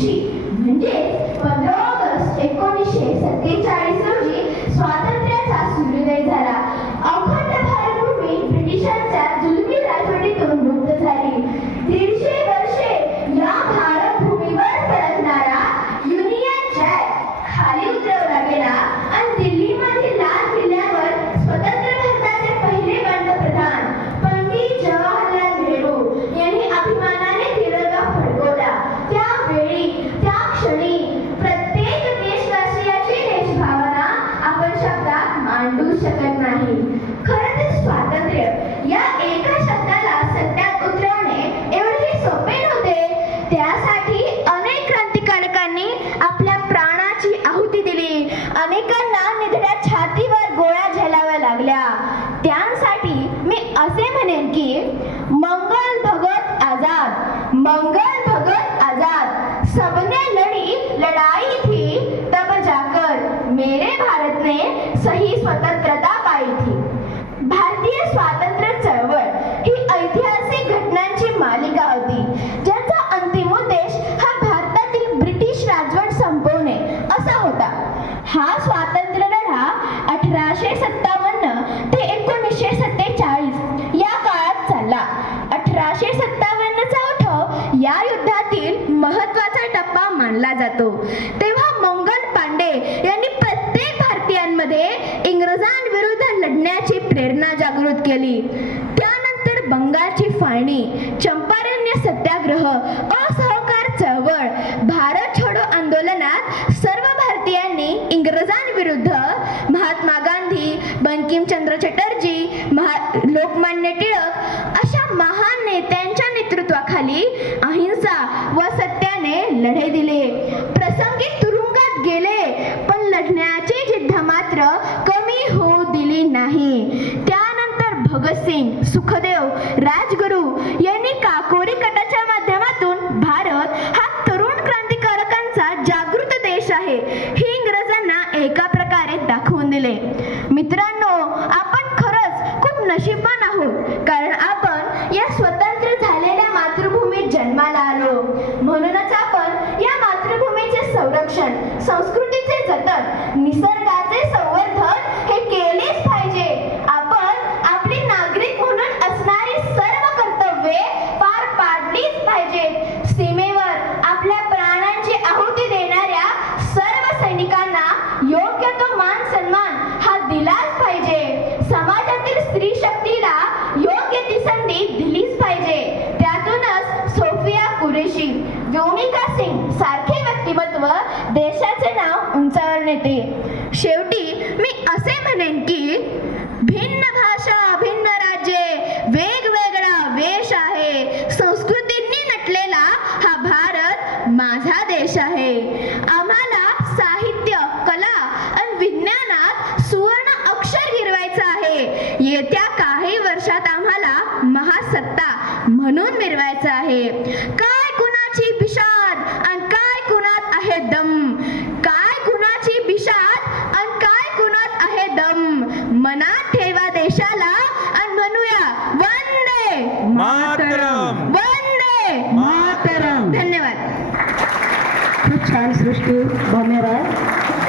दिवशी म्हणजे 15 ऑगस्ट 1947 रोजी स्वातंत्र्याचा सूर्योदय झाला. अखंड भारतभूमी ब्रिटिशांच्या जुलमी राजवटीतून मुक्त झाली. 150 वर्षे या भारतभूमीवर फडकणारा युनियन जॅक खाली उतरवला गेला आणि दिल्लीमधील लाल किल्ल्यावर स्वतंत्र भारताचे पहिले पंतप्रधान पंडित जवाहरलाल नेहरू यांनी अभिमानाने तिरंगा फडकवला. त्यावेळी त्या क्षणी प्रत्येक देशवासियाची देशभावना आपण शब्दात मांडू शकत नाही. खरं तर स्वातंत्र्य या एका शब्दाला सत्यात उतरवणे एवढे सोपे नव्हते. त्यासाठी अनेक क्रांतिकारकांनी आपल्या प्राणाची आहुती दिली. अनेकांना निधड्या छातीवर गोळ्या झेलाव्या लागल्या. त्यांसाठी मी असे म्हणेन की मंगल भगत आजाद, मंगल भगत आजाद, सबने लड़ी लड़ाई थी तब जाकर मेरे भारत ने सही स्वतंत्रता पाई थी. भारतीय स्वातंत्र्य चळवळ ही ऐतिहासिक घटनांची मालिका होती, ज्याचा अंतिम उद्देश हा भारतातील ब्रिटिश राजवट संपवणे असा होता. हा स्वातंत्र्य लढा 1857 ते 1947 या काळात चालला. 1857चा उठाव या युद्धातील महत्त्वाचा टप्पा मानला जातो. तेव्हा मंगल पांडे यांनी प्रत्येक भारतीयांमध्ये इंग्रजांविरुद्ध लढण्याची प्रेरणा जागृत केली. त्यानंतर बंगालची फाळणी, चंपारण्य सत्याग्रह, असहकार चळवळ, भारत छोडो आंदोलनात सर्व भारतीयांनी इंग्रजांविरुद्ध महात्मा गांधी, बंकिमचंद्र चटर्जी, लोकमान्य टिळक अशा महान नेत्यांच्या नेतृत्वाखाली अहिंसा व सत्याने लढे दिले. प्रसंगी तुरुंगात गेले, पण लढण्याची जिद्द मात्र कमी होऊ दिली नाही. त्यानंतर भगतसिंग, सुखदेव, राजगुरू यांनी काकोरी कटाच्या माध्यमातून भारत हा तरुण क्रांतिकारकांचा जागृत देश आहे हे इंग्रजांना एका प्रकारे दाखवून दिले. मित्रांनो, आपण खरंच खूप नशीबवान आहोत, कारण आपण या स्वतंत्र झालेल्या मातृभूमीत जन्माला आलो. म्हणूनच आपण या मातृभूमीचे संरक्षण, संस्कृतीचे जतन, निसर्गाचे संवर्धन हे केलेच पाहिजे. आपण आपले नागरिक म्हणून असणारी सर्व कर्तव्ये पार पाडलीच पाहिजेत. सीमेवर आपल्या प्राणांची आहुती देणाऱ्या सर्व सैनिकांना योग्य तो मान सन्मान हा दिलाच पाहिजे. समाजातील स्त्री शक्तीला योग्य ती संधी दिलीच पाहिजे. त्यातूनच सोफिया कुरेशी, व्योमिका सिंग सारखे व्यक्तिमत्व देशाचे नाव उंचावर नेते. शेवटी मी असे म्हणेन की भिन्न भाषा, भिन्न राज्ये, वेगवेगळा वेश आहे, संस्कृतींनी नटलेला हा भारत माझा देश आहे. आम्हाला साहित्य, कला आणि विज्ञानात सुवर्ण अक्षर गिरवायचं आहे. येत्या काही वर्षात आम्हाला महासत्ता म्हणून मिरवायचं आहे. काय कुणाची बिशाद आणि काय कुणात आहे दम, काय कुणाची बिशाद आणि काय कुणात आहे दम. मनात ठेवा देशाला आणि म्हणूया वंदे मातरम, वंदे मातरम. धन्यवाद. खूप छान सृष्टी भौम्यराय.